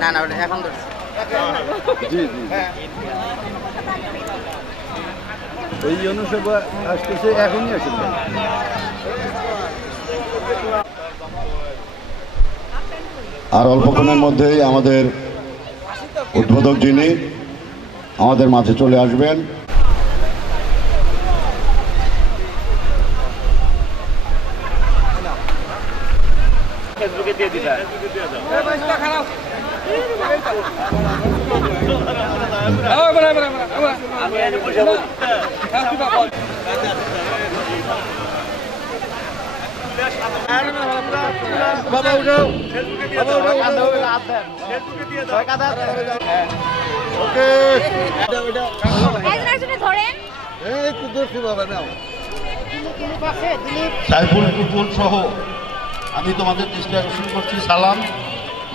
না না ওটা এখন ধরছি। জি জি এই জনসভা আসতেছে এখনই আসলে। আর অল্পক্ষণের মধ্যেই আমাদের উদ্বোধক যিনি আমাদের মাঝে চলে আসবেন। ফেসবুকে দিয়ে দিবা। আমি এনে বসে বলছি। বাবা উঠো বাবা উঠো ওকে একটু দর্শি বাবা নাও। সাইফুল টুটুল সহ আমি তোমাদের দৃষ্টি আকর্ষণ করছি সালাম।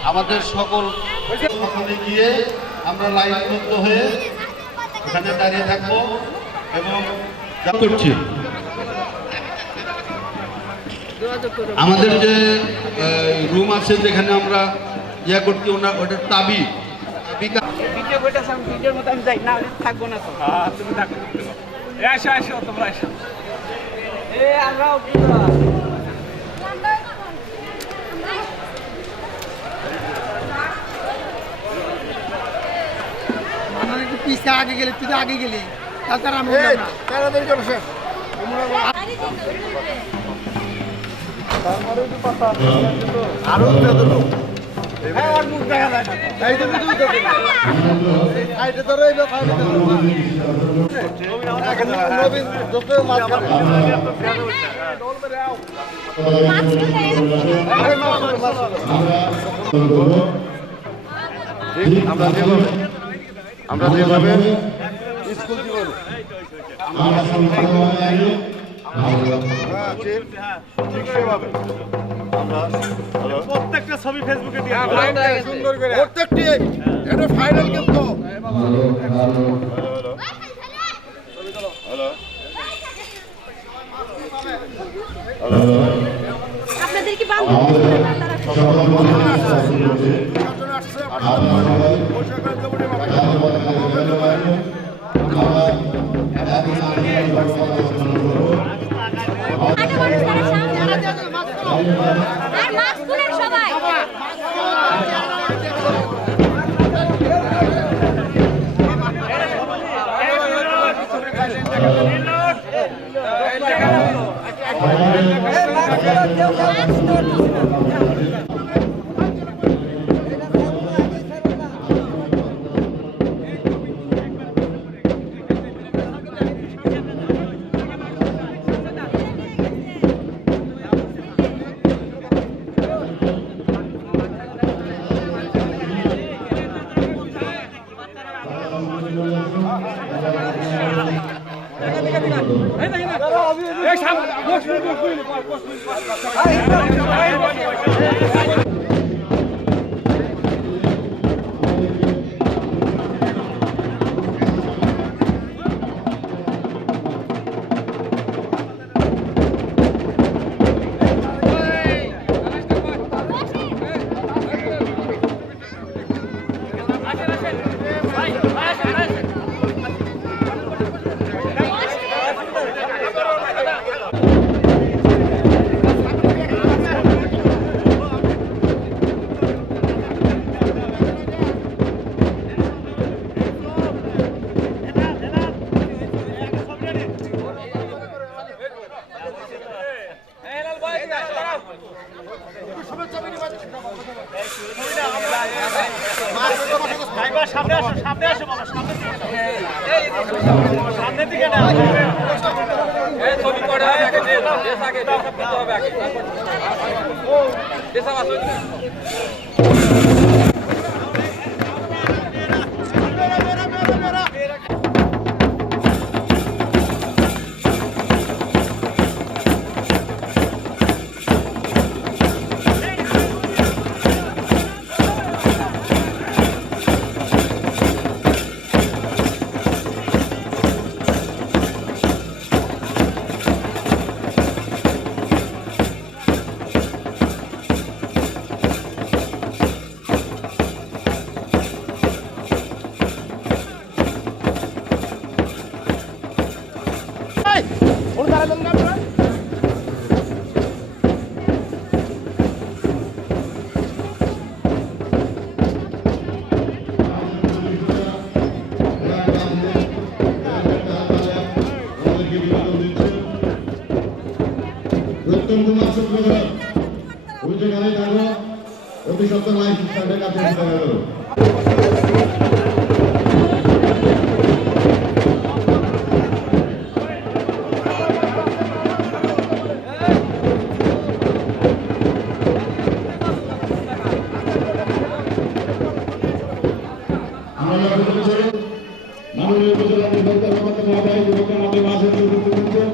আমাদের সকল ওখানে গিয়ে আমরা লাইনবদ্ধ হয়ে ওখানে দাঁড়িয়ে থাকবো এবং যা করছি আমাদের যে রুম আছে যেখানে আমরা ইয়া করছি ওটার তাবি ভিডিও বইটা সাম ভিডিওর মতো আমি যাই না থাকবো না তো। তুমি থাকো। এসো এসো তোমরা এসো। আমরাও একটু পিছে আগে গেলে তুই তো আগে গেলি তাছাড়া আমি তাড়াতাড়ি করো স্যার। আরো আর মুখ দেখা যায় না। এই তো বুঝতে তো আইতে তো রইলো খাইতে তো নবীন দোস্ত মাছ খাবে আরে মাছ আমরা যেভাবে স্কুল জীবনে সেভাবে প্রত্যেকটা ছবি ফেসবুকে দিয়ে সুন্দর করে প্রত্যেকটি এটা ফাইনাল কিন্তু আপনাদের কি বাংলা আর মাস্ক পরেন সবাই। সামনে আসো সামনে আসো বাবা সামনে সামনের দিকে না এই ছবি পড়ে আগে দেশ আগে দেশ করতে হবে আগে দেশ আসো অতি সত্তর লাইফ স্টাইলের কাছে দেখা গেল মাননীয় উপজেলা নির্বাচন মহোদয় যুবকের আমাদের মাঝে উপস্থিত হচ্ছেন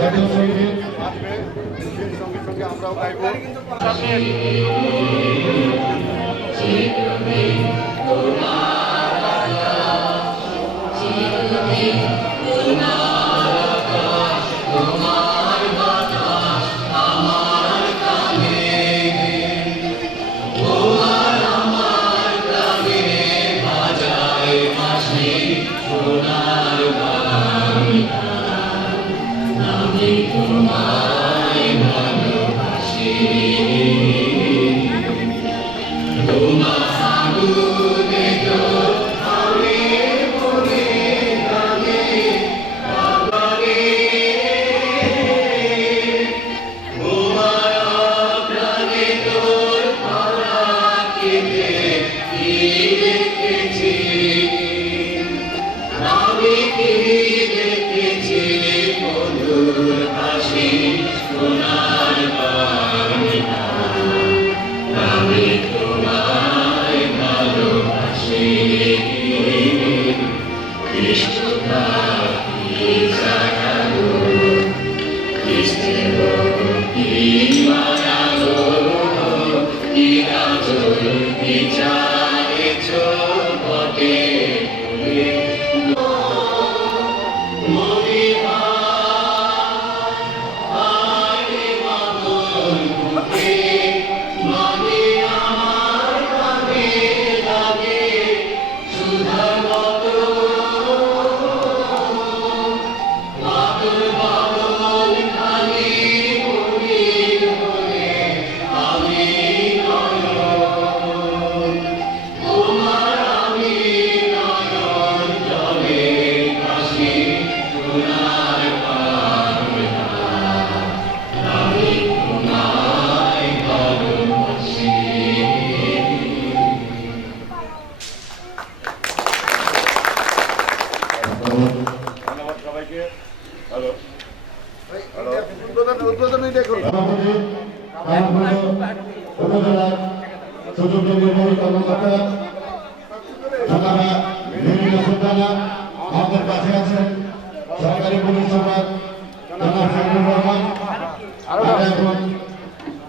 জাতীয় সংগীত আমরাও গাইব আমাদের কাছে আছেন সরকারি পুলিশ সুপার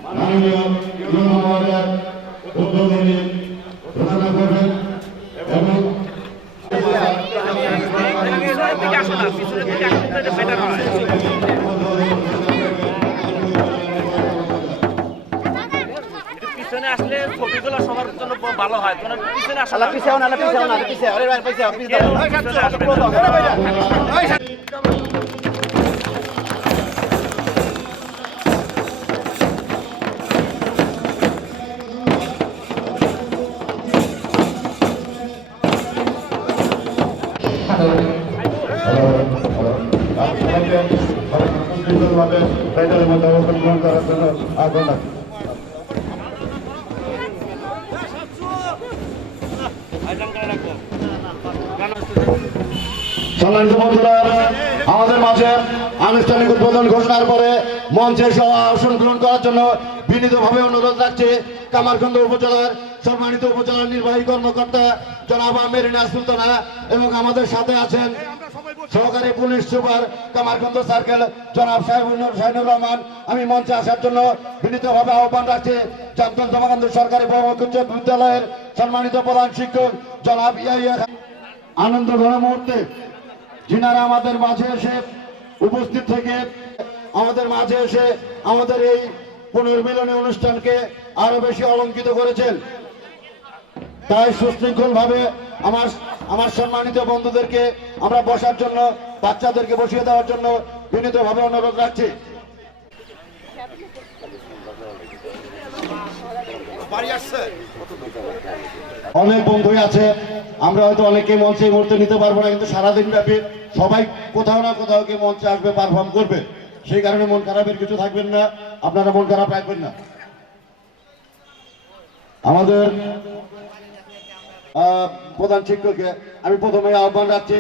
মাননীয় ইউনো মহোদয় উদ্বোধনী ঘোষণা করবেন এবং আসলে ছবিগুলো সবার জন্য ভালো হয় তোমরা পিছনে আসো আলা পিছাও না পিছাও আরে ভাই পিছাও প্যান্ডেলের মধ্যে অবস্থান গ্রহণ করার জন্য আগ্রহ রাখি। সম্মানিত বন্ধুরা, আমাদের মাঝে আনুষ্ঠানিক উদ্বোধন ঘোষণার পরে মঞ্চে আসন গ্রহণ করার জন্য বিনীতভাবে অনুরোধ রাখছি কামারখন্দ উপজেলার সম্মানিত উপজেলার নির্বাহী কর্মকর্তা জনাব মেরিনা সুলতানা এবং আমাদের সাথে আছেন সহকারী পুলিশ সুপার কামারখন্দ সার্কেল জনাব শাহিনুর রহমান। আমি মঞ্চে আসার জন্য বিনীতভাবে আহ্বান রাখছি চাঁদগঞ্জ জমাকান্ত সরকারি বহুমুখী উচ্চ বিদ্যালয়ের সম্মানিত প্রধান শিক্ষক জনাব ইয়াহিয়া খান। আনন্দ ঘন মুহূর্তে যিনারা আমাদের মাঝে এসে উপস্থিত থেকে আমাদের মাঝে এসে আমাদের এই পুনর্মিলনী অনুষ্ঠানকে আরো বেশি অলঙ্কিত করেছেন, তাই সুশৃঙ্খল ভাবে আমার সম্মানিত বন্ধুদেরকে আমরা বসার জন্য, বাচ্চাদেরকে বসিয়ে দেওয়ার জন্য বিনীতভাবে অনুরোধ রাখছি। অনেক বন্ধুই আছে, আমরা হয়তো অনেকে মঞ্চে এই মুহূর্তে নিতে পারবো না, কিন্তু সারাদিন ব্যাপী সবাই কোথাও না কোথাও কি মঞ্চে আসবে, পারফর্ম করবে। সেই কারণে মন খারাপের কিছু থাকবেন না, আপনারা মন খারাপ রাখবেন না। আমাদের প্রধান শিক্ষককে আমি প্রথমে আহ্বান রাখছি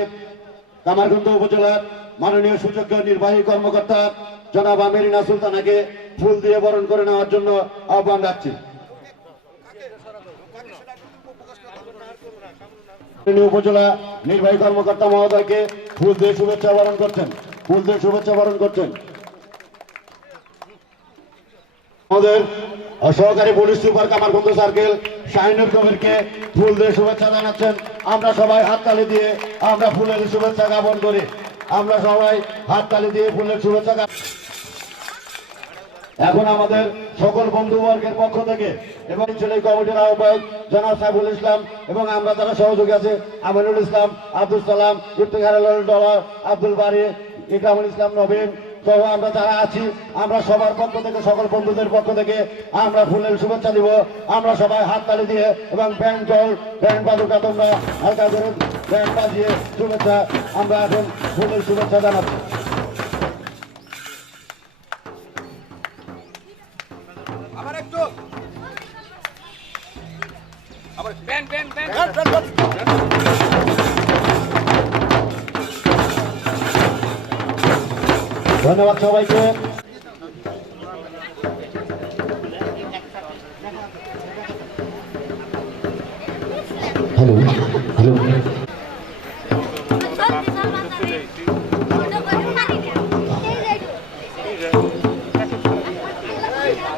কামারখন্দ উপজেলার মাননীয় সুযোগ্য নির্বাহী কর্মকর্তা জনাব মেরিনা সুলতানাকে ফুল দিয়ে বরণ করে নেওয়ার জন্য আহ্বান রাখছি। উপজেলা নির্বাহী কর্মকর্তা মহোদয়কে ফুল দিয়ে শুভেচ্ছা বরণ করছেন। আমাদের সহকারী police super Kamarkhanda circle Shahinur কবিরকে ফুল দিয়ে শুভেচ্ছা জানাচ্ছেন। আমরা সবাই হাততালি দিয়ে আমরা ফুলের শুভেচ্ছা জ্ঞাপন করি। আমরা সবাই হাততালি দিয়ে ফুলের শুভেচ্ছা। এখন আমাদের সকল বন্ধুবর্গের পক্ষ থেকে এবং ছেলে কমিটির আহ্বায়ক জনাব সাইফুল ইসলাম এবং আমরা যারা সহযোগী আছে আমিনুল ইসলাম, আব্দুল সালাম, ইফতেখার ডলার, আব্দুল বারি, ইকরামুল ইসলাম নবীন সহ আমরা যারা আছি, আমরা সবার পক্ষ থেকে, সকল বন্ধুদের পক্ষ থেকে আমরা ফুলের শুভেচ্ছা দিব। আমরা সবাই হাততালি দিয়ে এবং ব্যান্ড বাজুকা তোমরা হালকা করে ব্যান্ড বাজিয়ে শুভেচ্ছা আমরা এখন ফুলের শুভেচ্ছা জানাচ্ছি। ধন্যবাদ সবাইকে।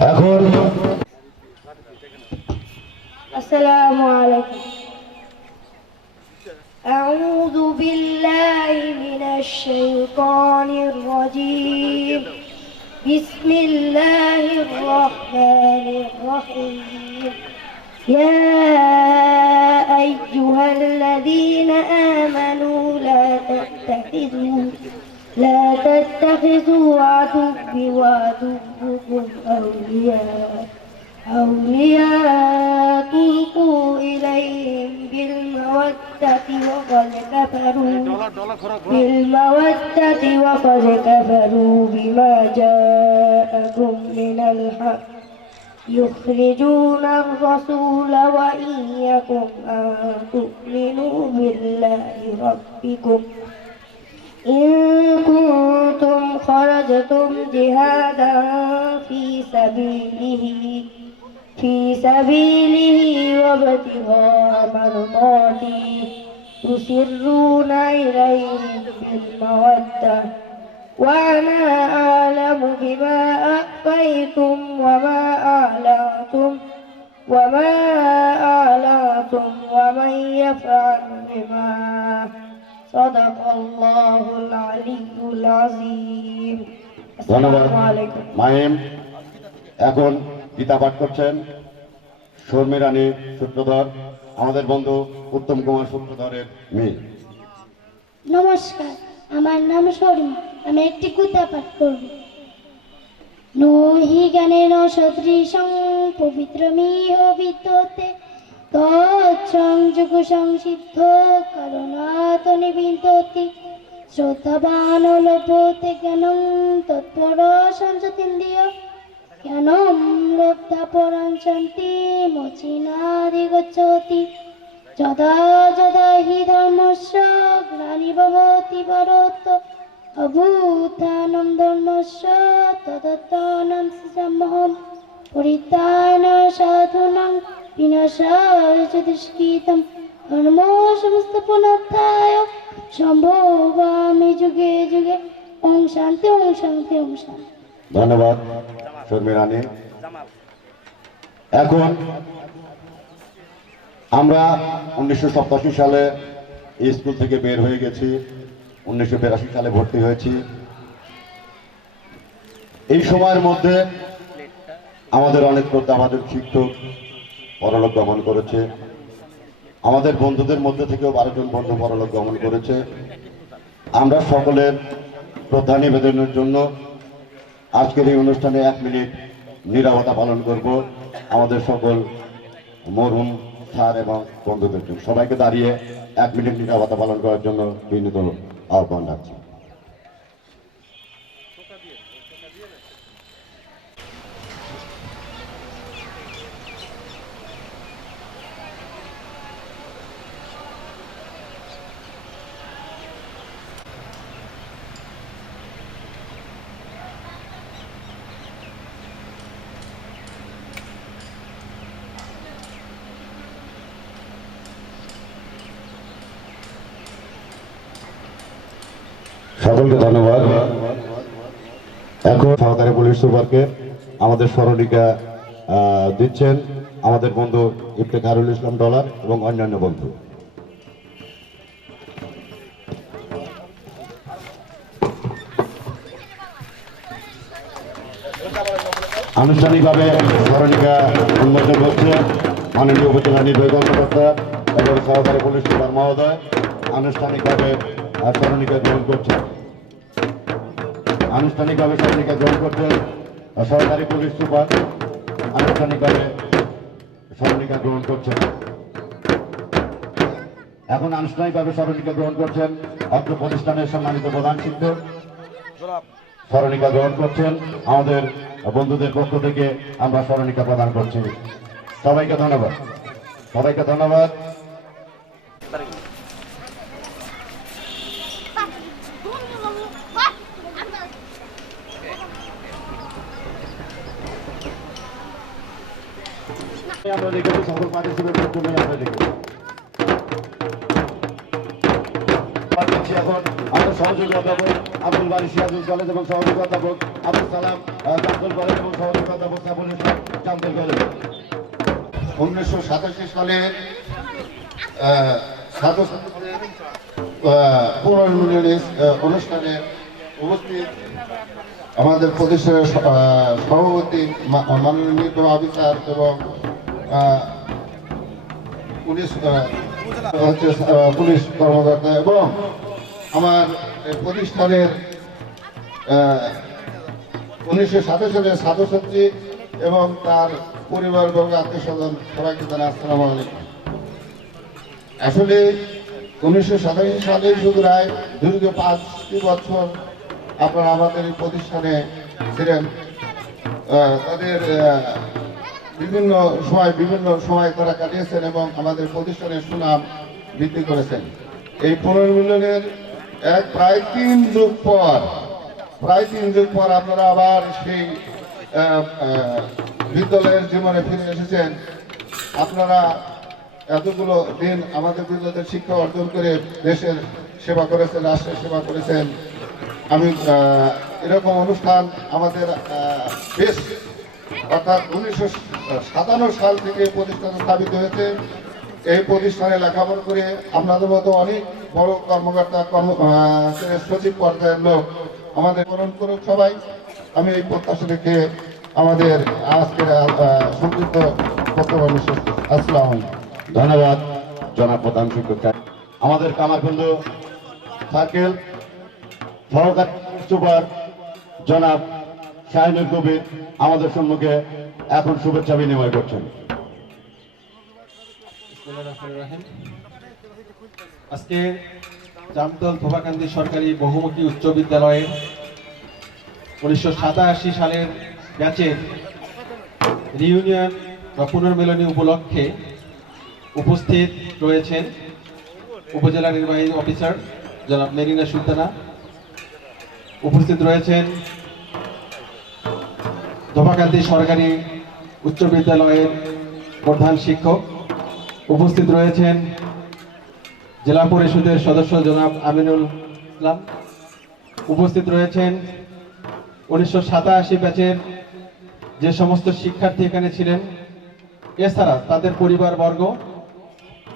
এখন আসসালামু আলাইকুম। أعوذ بالله من الشيطان الرجيم. بسم الله الرحمن الرحيم. يا أيها الذين آمنوا لا تتخذوا عدوي وعدوكم أولياء تلقوا إليهم بالمودة وقد كفروا بما جاءكم من الحق يخرجون الرسول وإياكم أن تؤمنوا بالله ربكم إن كنتم خرجتم جهادا في سبيله وابتغاء مرضاتي تسرون إليهم بالمودة وأنا أعلم بما أخفيتم وما أعلنتم ومن يفعل بما صدق الله العلي العظيم. السلام عليكم. মাহিম এখন গীতা পাঠ করছেন শর্মী রানী সূত্রধর, আমাদের বন্ধু উত্তম কুমার সূত্রধরের মেয়ে। নমস্কার, আমার নাম শর্মী। আমি একটি কবিতা পাঠ করব। নহি জ্ঞানেন সদৃশং পবিত্রমিহ বিদ্যতে তৎসংযোগ সংসিদ্ধ কারণাৎ নিবিন্দতি শ্রদ্ধাবান লভতে জ্ঞানং তৎপর সঞ্চতীন্দ্রিয় জ্ঞানম লব্ধা পরাং শান্তি মচিনাধিগচ্ছতি যদা যদা হি ধর্মস্য গ্লানির্ভবতি ভারত অভ্যুত্থানম ধর্মস্য তদত্তানং সম্মোহম পরিত্রাণ সাধুনাং বিনাশায় চ দুষ্কৃতম ধর্ম সংস্থাপনার্থায় সম্ভবামি যুগে যুগে। ওম শান্তি, ওম শান্তি, ওম শান্তি। ধন্যবাদ শর্মী রানী। এখন আমরা 1987 সালে এই স্কুল থেকে বের হয়ে গেছি, 1982 সালে ভর্তি হয়েছি। এই সময়ের মধ্যে আমাদের অনেক আমাদের শিক্ষক পরলোক গমন করেছে। আমাদের বন্ধুদের মধ্যে থেকেও 12 জন বন্ধু পরলোক গমন করেছে। আমরা সকলের শ্রদ্ধা নিবেদনের জন্য আজকের এই অনুষ্ঠানে 1 মিনিট নীরবতা পালন করব আমাদের সকল মরহুম স্যার এবং বন্ধুদের জন্য। সবাইকে দাঁড়িয়ে 1 মিনিট নীরবতা পালন করার জন্য বিনীত আহ্বান রাখছি। সকলকে ধন্যবাদ। এখন সহকারী পুলিশ সুপারকে আমাদের স্মরণিকা দিচ্ছেন আমাদের বন্ধু ইফতেখারুল ইসলাম ডলার এবং অন্যান্য বন্ধু। আনুষ্ঠানিকভাবে স্মরণিকা উন্মোচন করছে মাননীয় উপজেলা নির্বাহী কর্মকর্তা এবং সহকারী পুলিশ সুপার মহোদয়। আনুষ্ঠানিকভাবে স্মরণিকা গ্রহণ করছেন। আনুষ্ঠানিকভাবে স্মরণিকা গ্রহণ করছেন সহকারী পুলিশ সুপার। আনুষ্ঠানিকভাবে স্মরণিকা গ্রহণ করছেন। এখন আনুষ্ঠানিকভাবে স্মরণিকা গ্রহণ করছেন অত্র প্রতিষ্ঠানের সম্মানিত প্রধান শিক্ষক। স্মরণিকা গ্রহণ করছেন আমাদের বন্ধুদের পক্ষ থেকে আমরা স্মরণিকা প্রদান করছি। সবাইকে ধন্যবাদ, সবাইকে ধন্যবাদ। আমরা দেখেছি সকল পার্টিসিপেন্টের জন্য আমরা দেখেছি। এখন আমাদের সহযোগী অধ্যাপক আব্দুল বারী সিরাজুল কলেজ এবং সহযোগী অধ্যাপক আব্দুল সালাম জামতুল কলেজ এবং সহযোগী অধ্যাপক সাবুল ইসলাম জামতুল কলেজ। 1987 সালের পুনর্মিলনী অনুষ্ঠানে উপস্থিত আমাদের প্রতিষ্ঠানের সভাপতি মাননীয় অফিসার এবং পুলিশ কর্মকর্তা এবং আমার প্রতিষ্ঠানের 1987 সালের ছাত্রছাত্রী এবং তার পরিবার এবং আত্মীয় স্বজন সবাইকে জানাই আসসালামু আলাইকুম। আসলে 1987 সালে শুধু রায় দীর্ঘ 5টি বছর আপনারা আমাদের এই প্রতিষ্ঠানে ছিলেন। তাদের বিভিন্ন সময় তারা কাটিয়েছেন এবং আমাদের প্রতিষ্ঠানের সুনাম বৃদ্ধি করেছেন। এই পুনর্মিলনের প্রায় 3 যুগ পর আপনারা আবার সেই বিদ্যালয়ের জীবনে ফিরে এসেছেন। আপনারা এতগুলো দিন আমাদের বিদ্যালয়ের শিক্ষা অর্জন করে দেশের সেবা করেছেন, রাষ্ট্রের সেবা করেছেন। আমি এরকম অনুষ্ঠান আমাদের বেশ অর্থাৎ 1957 সাল থেকে প্রতিষ্ঠান স্থাপিত হয়েছে। এই প্রতিষ্ঠানে লেখাপড়া করে আপনাদের মতো অনেক বড় কর্মকর্তা সচিব পর্যায়ের লোক আমাদের গ্রহণ করুক সবাই। আমি এই প্রত্যাশা রেখে আমাদের আজকের সংক্ষিপ্ত বক্তব্য নিশ্চিত। আসসালামু আলাইকুম। ধন্যবাদ জনাব প্রধান শিক্ষক। আমাদের কামারখন্দ সার্কেল সহকারী সুপার জনাব শাহিনুর কবির আমাদের সম্মুখে এখন শুভেচ্ছা বিনিময় করছেন। আজকে জামতল ধোবাকান্দি সরকারি বহুমুখী উচ্চ বিদ্যালয়ের 1987 সালের ব্যাচের রিউনিয়ন বা পুনর্মিলনী উপলক্ষে উপস্থিত রয়েছেন উপজেলা নির্বাহী অফিসার জনাব মেরিনা সুলতানা, উপস্থিত রয়েছেন ধোবাকান্দি সরকারি উচ্চ বিদ্যালয়ের প্রধান শিক্ষক, উপস্থিত রয়েছেন জেলা পরিষদের সদস্য জনাব আমিনুল ইসলাম, উপস্থিত রয়েছেন 1987 ব্যাচের যে সমস্ত শিক্ষার্থী এখানে ছিলেন, এছাড়া তাদের পরিবারবর্গ,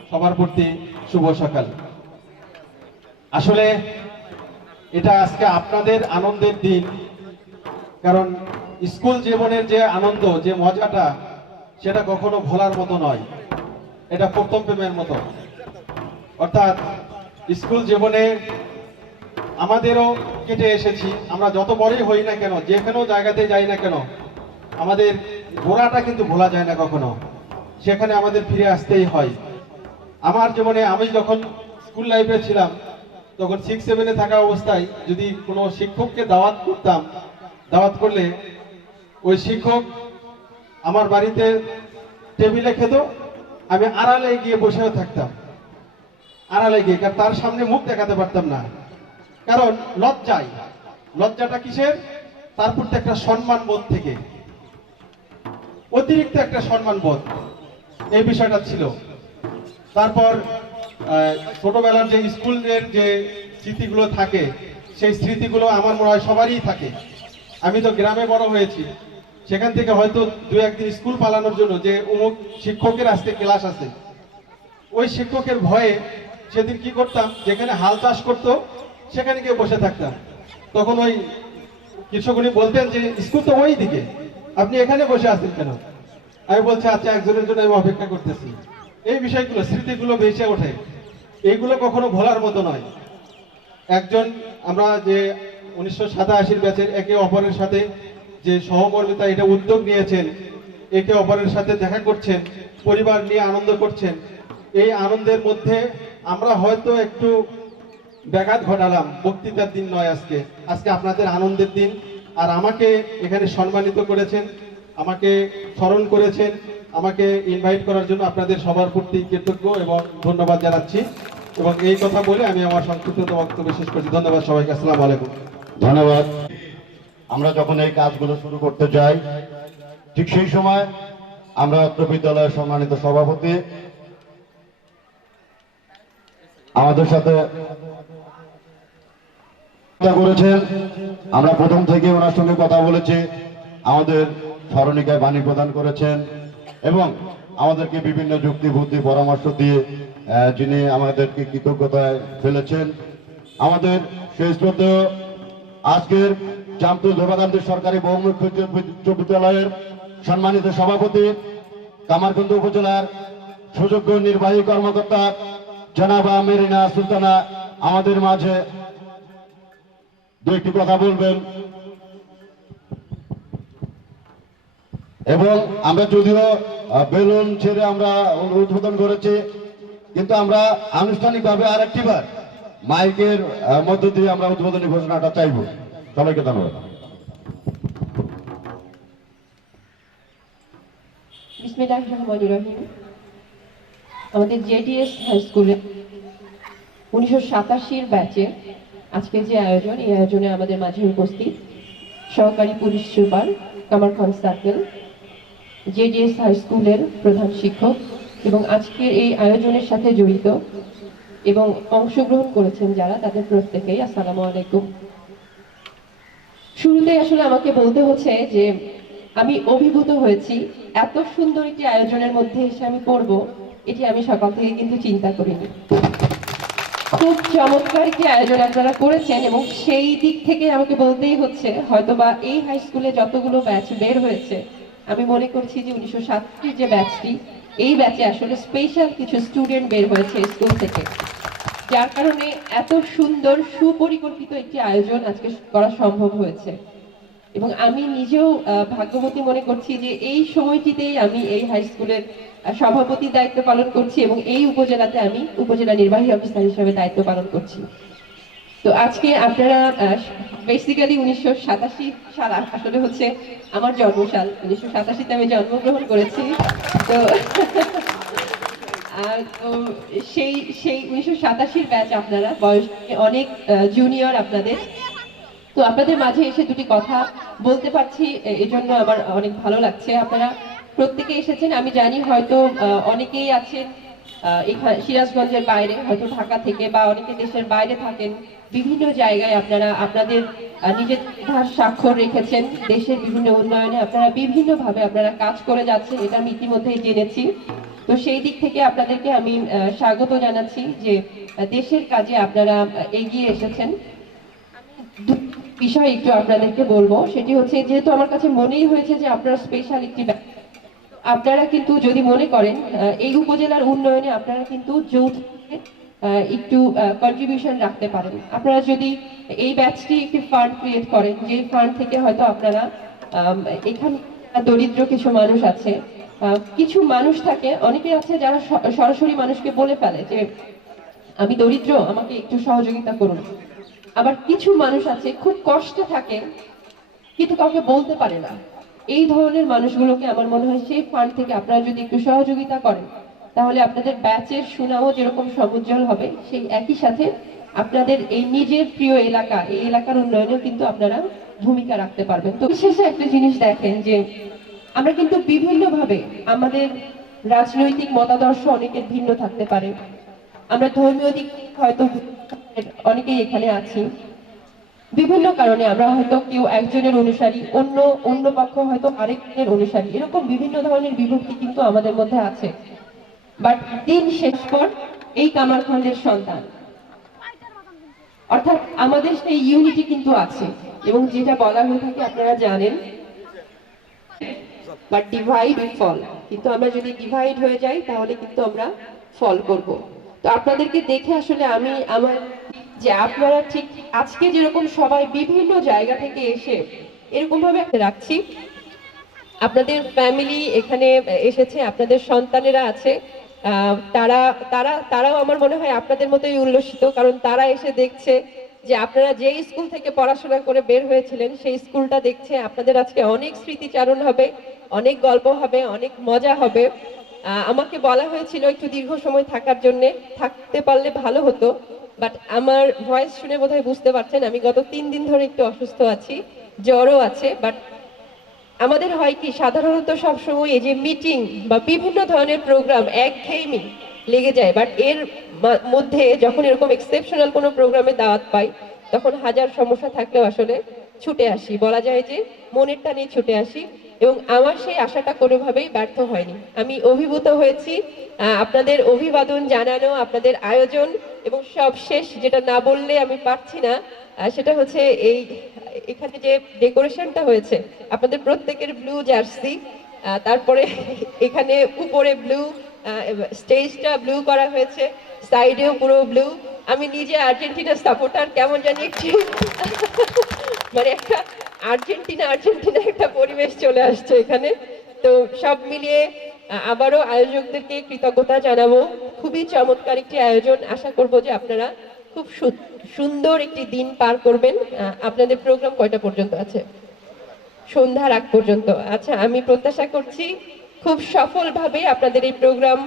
সবার প্রতি শুভ সকাল। আসলে এটা আজকে আপনাদের আনন্দের দিন, কারণ স্কুল জীবনের যে আনন্দ, যে মজাটা, সেটা কখনো ভোলার মতো নয়। এটা প্রথম প্রেমের মতো। অর্থাৎ স্কুল জীবনে আমাদেরও কেটে এসেছি, আমরা যত বড়ই হই না কেন, যে কোনো জায়গাতে যাই না কেন, আমাদের গোড়াটা কিন্তু ভোলা যায় না কখনো, সেখানে আমাদের ফিরে আসতেই হয়। আমার জীবনে আমি যখন স্কুল লাইফে ছিলাম, তখন 6-7-এ থাকা অবস্থায় যদি কোনো শিক্ষককে দাওয়াত করতাম, দাওয়াত করলে ওই শিক্ষক আমার বাড়িতে টেবিলে খেত, আমি আড়ালে গিয়ে বসেও থাকতাম, আড়ালে গিয়ে, কারণ তার সামনে মুখ দেখাতে পারতাম না, কারণ লজ্জাটা কিসের? তার প্রতি একটা সম্মান বোধ থেকে, অতিরিক্ত একটা সম্মান বোধ, এই বিষয়টা ছিল। তারপর ছোটবেলার যে স্কুলের যে স্মৃতিগুলো থাকে, সেই স্মৃতিগুলো আমার মনে হয় সবারই থাকে। আমি তো গ্রামে বড় হয়েছি, সেখান থেকে হয়তো 2-1 দিন স্কুল পালানোর জন্য যে অমুক শিক্ষকের আজকে ক্লাস আছে, ওই শিক্ষকের ভয়ে সেদিন কি করতাম, যেখানে হাল চাষ করতো সেখানে গিয়ে বসে থাকতাম। তখন ওই কৃষকগুলি বলতেন যে স্কুল তো ওই দিকে, আপনি এখানে বসে আছেন কেন? আমি বলছি আচ্ছা, একজনের জন্য আমি অপেক্ষা করতেছি। এই বিষয়গুলো, স্মৃতিগুলো ভেসে ওঠে, এইগুলো কখনো ভোলার মতো নয়। একজন আমরা যে 1987 ব্যাচের একে অপরের সাথে যে সহমর্মিতা, এটা উদ্যোগ নিয়েছেন, একে অপরের সাথে দেখা করছেন, পরিবার নিয়ে আনন্দ করছেন, এই আনন্দের মধ্যে আমরা হয়তো একটু ব্যাঘাত ঘটালাম। বক্তৃতার দিন নয় আজকে, আজকে আপনাদের আনন্দের দিন। আর আমাকে এখানে সম্মানিত করেছেন, আমাকে স্মরণ করেছেন, আমাকে ইনভাইট করার জন্য আপনাদের সবার প্রতি কৃতজ্ঞ এবং ধন্যবাদ জানাচ্ছি। এবং এই কথা বলে আমি আমার সংক্ষিপ্ত বক্তব্য শেষ করছি। ধন্যবাদ সবাইকে। আসসালামু আলাইকুম। ধন্যবাদ। আমরা যখন এই কাজগুলো শুরু করতে যাই, ঠিক সেই সময় আমরা অত্র বিদ্যালয়ের সম্মানিত সভাপতি আমাদের সাথে করেছেন। আমরা প্রথম থেকে ওনার সঙ্গে কথা বলেছি, আমাদের স্মরণিকায় বাণী প্রদান করেছেন এবং আমাদেরকে বিভিন্ন যুক্তি বুদ্ধি পরামর্শ দিয়ে যিনি আমাদেরকে কৃতজ্ঞতায় ফেলেছেন। আমাদের শেষ পর্যন্ত আজকের জামতল ধোবাকান্দি সরকারি বহুমুখী উচ্চ বিদ্যালয়ের সম্মানিত সভাপতি, কামারখন্দ উপজেলার সুযোগ্য নির্বাহী কর্মকর্তা জনাবা মেরিনা সুলতানা আমাদের মাঝে দু একটি কথা বলবেন। এবং আমরা যদিও বেলুন ছেড়ে আমরা উদ্বোধন করেছি, কিন্তু আমরা আনুষ্ঠানিকভাবে আরেকটিবার মাইকের মধ্য দিয়ে আমরা উদ্বোধনী ঘোষণাটা চাইব। সবাইকে ধন্যবাদ। বিসমিল্লাহির রহমানির রহিম। আমাদের জেডিএস হাই স্কুলে 1987 ব্যাচে আজকে যে আয়োজন, এই আয়োজনে আমাদের মাঝে উপস্থিত সহকারী police super Kamarkhanda circle, JDS high স্কুলের প্রধান শিক্ষক এবং আজকের এই আয়োজনের সাথে জড়িত এবং অংশগ্রহণ করেছেন যারা, তাদের প্রত্যেকেই আসসালামু আলাইকুম। শুরুতেই আসলে আমাকে বলতে হচ্ছে যে আমি অভিভূত হয়েছি। এত সুন্দর একটি আয়োজনের মধ্যে এসে আমি পড়ব, এটি আমি সকাল থেকে কিন্তু চিন্তা করিনি। খুব চমৎকার একটি আয়োজন আপনারা করেছেন এবং সেই দিক থেকে আমাকে বলতেই হচ্ছে হয়তোবা এই হাই স্কুলে যতগুলো ব্যাচ বের হয়েছে আমি মনে করছি যে 1960 যে ব্যাচটি, এই ব্যাচে আসলে স্পেশাল কিছু স্টুডেন্ট বের হয়েছে স্কুল থেকে, যার কারণে এত সুন্দর সুপরিকল্পিত একটি আয়োজন আজকে করা সম্ভব হয়েছে। এবং আমি নিজেও ভাগ্যবতী মনে করছি যে এই সময়টিতেই আমি এই হাই স্কুলের সভাপতির দায়িত্ব পালন করছি এবং এই উপজেলাতে আমি উপজেলা নির্বাহী অফিসার হিসেবে দায়িত্ব পালন করছি। তো আজকে আপনারা বেসিক্যালি 1987 সাল আসলে হচ্ছে আমার জন্মসাল, 1987তে আমি জন্মগ্রহণ করেছি। তো তো সেই 1987 ব্যাচ, আপনারা বয়স অনেক জুনিয়র আপনাদের। তো আপনাদের মাঝে এসে দুটি কথা বলতে পারছি, এজন্য আমার অনেক ভালো লাগছে। আপনারা প্রত্যেকে এসেছেন, আমি জানি হয়তো অনেকেই আছেন এখানে সিরাজগঞ্জের বাইরে, হয়তো ঢাকা থেকে, বা অনেকে দেশের বাইরে থাকেন। বিভিন্ন জায়গায় আপনারা আপনাদের নিজের স্বাক্ষর রেখেছেন দেশের বিভিন্ন উন্নয়নে, আপনারা বিভিন্নভাবে আপনারা কাজ করে যাচ্ছেন, এটা আমি ইতিমধ্যেই জেনেছি। তো সেই দিক থেকে আপনাদেরকে আমি স্বাগত জানাচ্ছি যে দেশের কাজে আপনারা এগিয়ে এসেছেন। বিষয় একটু আপনাদেরকে বলবো, সেটি হচ্ছে যেহেতু আমার কাছে মনেই হয়েছে যে আপনারা স্পেশাল একটি, আপনারা কিন্তু যদি মনে করেন এই উপজেলার উন্নয়নে আপনারা কিন্তু যৌথ একটু কন্ট্রিবিউশন রাখতে পারেন। আপনারা যদি এই ব্যাচটি একটি ফান্ড ক্রিয়েট করেন, যে ফান্ড থেকে হয়তো আপনারা এখানে দরিদ্র কিছু মানুষ আছে, কিছু মানুষ থাকে, অনেকে আছে যারা সরাসরি মানুষকে বলে ফেলে যে আমি দরিদ্র, আমাকে একটু সহযোগিতা করুন। আবার কিছু মানুষ আছে খুব কষ্টে থাকে কিন্তু কাউকে বলতে পারে না। এই ধরনের মানুষগুলোকে আমার মনে হয় সেই ফান্ড থেকে আপনারা যদি একটু সহযোগিতা করেন, তাহলে আপনাদের ব্যাচের সুনামও যেরকম সমুজ্জ্বল হবে, সেই একই সাথে আপনাদের এই নিজের প্রিয় এলাকা, এই এলাকার উন্নয়নেও কিন্তু আপনারা ভূমিকা রাখতে পারবেন। তো শেষে একটা জিনিস দেখেন যে আমরা কিন্তু বিভিন্নভাবে, আমাদের রাজনৈতিক মতাদর্শ অনেকের ভিন্ন থাকতে পারে, আমরা ধর্মীয় দিক হয়তো অনেকেই এখানে আছি, বিভিন্ন কারণে আমরা হয়তো কেউ একজনের অনুসারী, অন্য পক্ষ হয়তো আরেকজনের অনুসারী, এরকম বিভিন্ন ধরনের বিভক্তি কিন্তু আমাদের মধ্যে আছে। বাট দিন শেষ পর এই কামারখন্ডের সন্তান, অর্থাৎ আমাদের সেই ইউনিটি কিন্তু আছে। এবং যেটা বলা হয়ে থাকে আপনারা জানেন, বাট ডিভাইড উই ফল, কিন্তু আমরা যদি ডিভাইড হয়ে যাই তাহলে কিন্তু আমরা ফল করব। তো আপনাদেরকে দেখে আসলে আমি আমার যে আপনারা ঠিক আজকে যেরকম সবাই বিভিন্ন জায়গা থেকে এসে এরকম ভাবে রাখছি, আপনাদের ফ্যামিলি এখানে এসেছে, আপনাদের সন্তানেরা আছে, তারাও আমার মনে হয় আপনাদের মতোই উল্লসিত, কারণ তারা এসে দেখছে যে আপনারা যে স্কুল থেকে পড়াশোনা করে বের হয়েছিলেন সেই স্কুলটা দেখছে। আপনাদের আজকে অনেক স্মৃতিচারণ হবে, অনেক গল্প হবে, অনেক মজা হবে। আমাকে বলা হয়েছিল একটু দীর্ঘ সময় থাকার জন্য, থাকতে পারলে ভালো হতো, বাট আমার ভয়েস শুনে বোধহয় বুঝতে পারছেন আমি গত 3 দিন ধরে একটু অসুস্থ আছি, জ্বরও আছে। বাট আমাদের হয় কি, সাধারণত সবসময় এই যে মিটিং বা বিভিন্ন ধরনের প্রোগ্রাম একঘেয়েমি লেগে যায়, বাট এর মধ্যে যখন এরকম এক্সেপশনাল কোনো প্রোগ্রামে দাওয়াত পাই, তখন হাজার সমস্যা থাকলেও আসলে ছুটে আসি, বলা যায় যে মনের টানে ছুটে আসি। এবং আমার সেই আশাটা কোনোভাবেই ব্যর্থ হয়নি, আমি অভিভূত হয়েছি। আপনাদের অভিবাদন জানানো, আপনাদের আয়োজন, এবং সবশেষ যেটা না বললে আমি পারছি না, সেটা হচ্ছে এখানে যে ডেকোরেশনটা হয়েছে, আপনাদের প্রত্যেকের ব্লু জার্সি, তারপরে এখানে উপরে ব্লু, স্টেজটা ব্লু করা হয়েছে, সাইডেও পুরো ব্লু। আমি নিজে আর্জেন্টিনার সাপোর্টার, কেমন জানি একটু মানে একটা আর্জেন্টিনা একটা পরিবেশ চলে আসছে এখানে। তো সব মিলিয়ে আবারও আয়োজকদেরকে কৃতজ্ঞতা জানাবো। খুবই চমৎকার একটি আয়োজন, আশা করব যে আপনারা খুব সুন্দর একটি দিন পার করবেন। আপনাদের প্রোগ্রাম কয়টা পর্যন্ত আছে? সন্ধ্যার আগ পর্যন্ত। আচ্ছা, আমি প্রত্যাশা করছি খুব সফলভাবে আপনাদের এই প্রোগ্রাম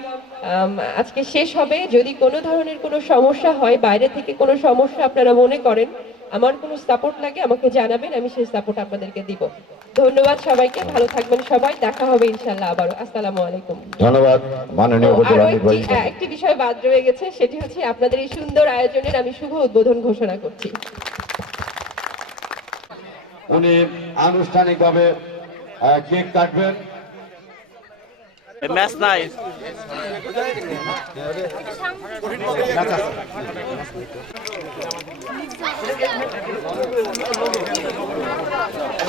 আজকে শেষ হবে। যদি কোনো ধরনের কোনো সমস্যা হয়, বাইরে থেকে কোনো সমস্যা আপনারা মনে করেন, আমার কোনো সাপোর্ট লাগে আমাকে জানাবেন, আমি সেই সাপোর্ট আপনাদেরকে দিব। ধন্যবাদ সবাইকে, ভালো থাকবেন সবাই, দেখা হবে ইনশাআল্লাহ আবারও। আসসালামু আলাইকুম। ধন্যবাদ মাননীয় উপজেলা নির্বাহী। একটি বিষয় বাদ রয়ে গেছে, সেটি হচ্ছে আপনাদের এই সুন্দর আয়োজনের আমি শুভ উদ্বোধন ঘোষণা করছি। উনি আনুষ্ঠানিকভাবে কেক কাটবেন। ম্যাচ নাই।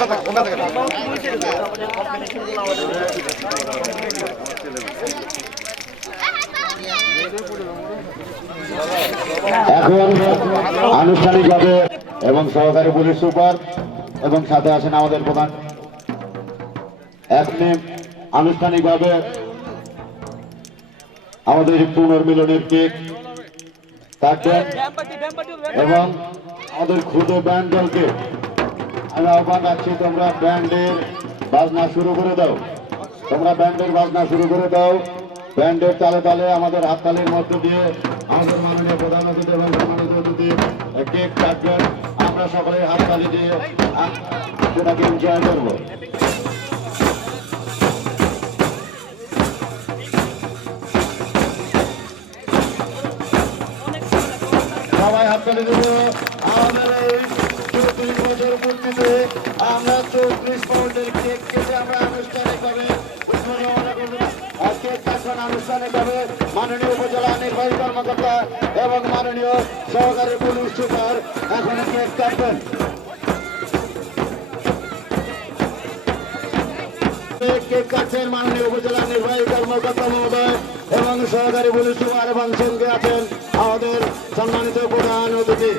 এখন আনুষ্ঠানিকভাবে এবং সহকারী পুলিশ সুপার এবং সাথে আছেন আমাদের প্রধান, এখন আনুষ্ঠানিকভাবে আমাদের পুনর্মিলনের কেক কাটবেন এবং আমাদের ক্ষুদ্র ব্যান্ড দলকে আমি আহ্বান রাখছি, তোমরা ব্যান্ডের বাজনা শুরু করে দাও, তোমরা ব্যান্ডের বাজনা শুরু করে দাও। ব্যান্ডের তালে তালে আমাদের হাততালির মধ্য দিয়ে আমাদের মাননীয় প্রধান অতিথি এবং সম্মানিত অতিথি কেক কাটবেন। আমরা সকলে হাততালি দিয়ে সেটাকে এনজয় করবো। সবাই হাততালি দেব। আমাদের এই 34 বছর পূর্তিতে আমরা 34 পাউন্ডের কেক কেটে আমরা আনুষ্ঠানিকভাবে কেক কাটবেন। আনুষ্ঠানিকভাবে মাননীয় উপজেলা নির্বাহী কর্মকর্তা এবং মাননীয় সহকারী পুলিশ সুপার এখন কেক কাটবেন। কেক কাটছেন মাননীয় উপজেলা নির্বাহী কর্মকর্তা মহোদয় এবং সহকারী পুলিশ সুপার এবং সঙ্গে আছেন আমাদের সম্মানিত প্রধান অতিথি।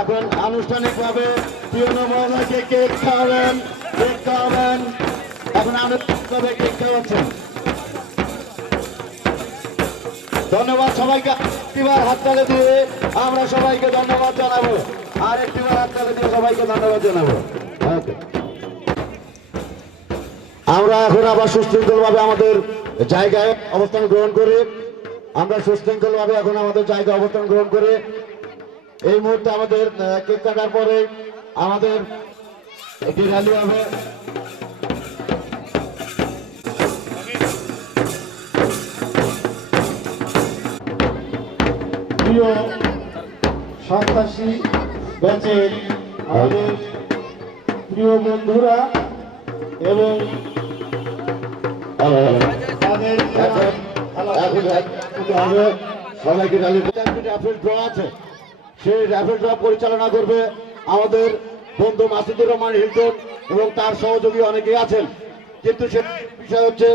এখন আনুষ্ঠানিকভাবে পিয়নো মহোদয়কে কেক খাওয়াবেন, কেক খাওয়াবেন। এখন আনুষ্ঠানিকভাবে কেক খাওয়াচ্ছেন। ধন্যবাদ সবাইকে। একটিবার হাততালি দিয়ে আমরা সবাইকে ধন্যবাদ জানাবো। আর একটিবার হাততালি দিয়ে সবাইকে ধন্যবাদ জানাবো। আমরা এখন আবার সুশৃঙ্খলভাবে আমাদের জায়গায় অবস্থান গ্রহণ করে আমরা সুশৃঙ্খলভাবে এখন আমাদের জায়গায় অবস্থান গ্রহণ করে এই মুহূর্তে আমাদের কেক কাটার পরে আমাদের একটি র্যালি হবে। প্রিয় সন্ত্রাসী ব্যাচের আমাদের প্রিয় বন্ধুরা এবং তাদের সবাইকে র্যাফেল ড্র আছে, সেই র্যাফেল ড্র পরিচালনা করবে আমাদের বন্ধু মাসুদুর রহমান হিলটন এবং তার সহযোগী অনেকেই আছেন। কিন্তু সে বিষয় হচ্ছে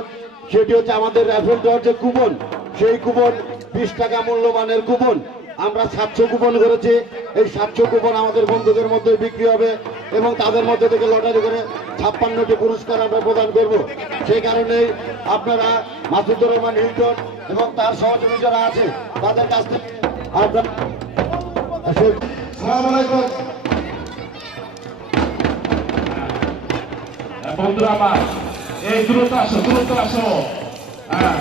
সেটি হচ্ছে আমাদের র্যাফেল ড্র যে কুপন, সেই কুপন 20 টাকা মূল্যমানের কুপন আমরা 700 কুপন করেছি। এই 700 কুপন আমাদের বন্ধুদের মধ্যে বিক্রি হবে এবং তাদের মধ্যে থেকে লটারি করে 56টি পুরস্কার আমরা প্রদান করব। সেই কারণেই আপনারা মাসুদুর রহমান হিলটন এবং তার সহযোগী যারা আছে তাদের কাছ থেকে আপনারা বন্ধুরা আমার এই দ্রুত আসো, দ্রুত আসো। হ্যাঁ,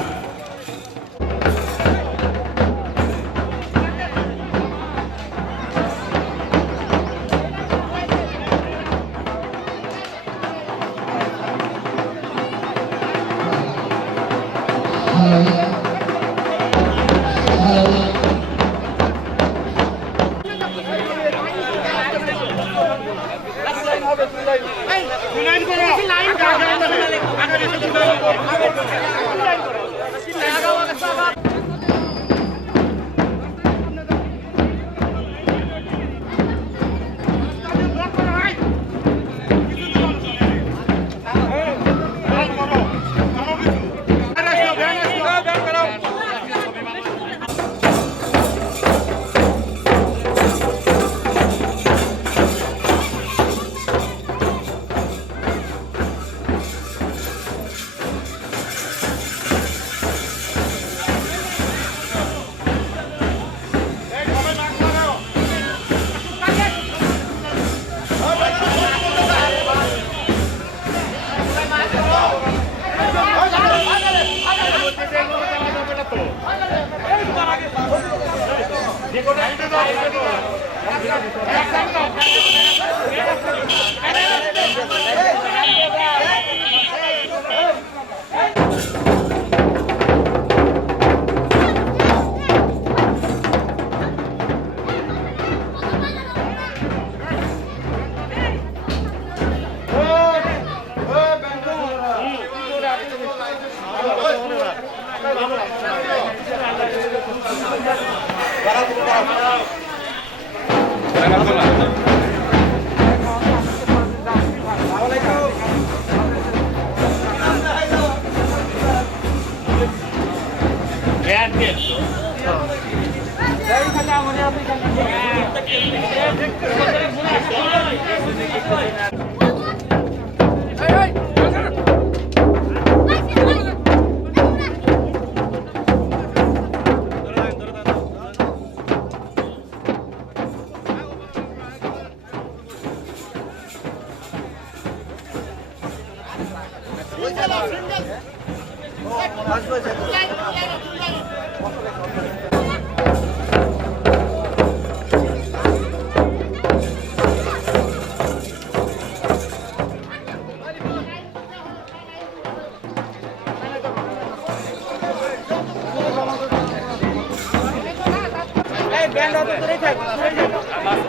এই ব্যান্ড অত দূরেই থাক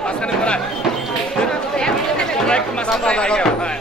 মাঝখানে করায় তোমরা একটু মাঝখানে আগে হ্যাঁ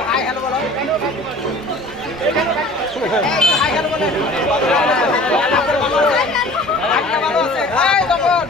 হাই হ্যালো বলো হাই হ্যালো বলো ভালো আছে ভাই তখন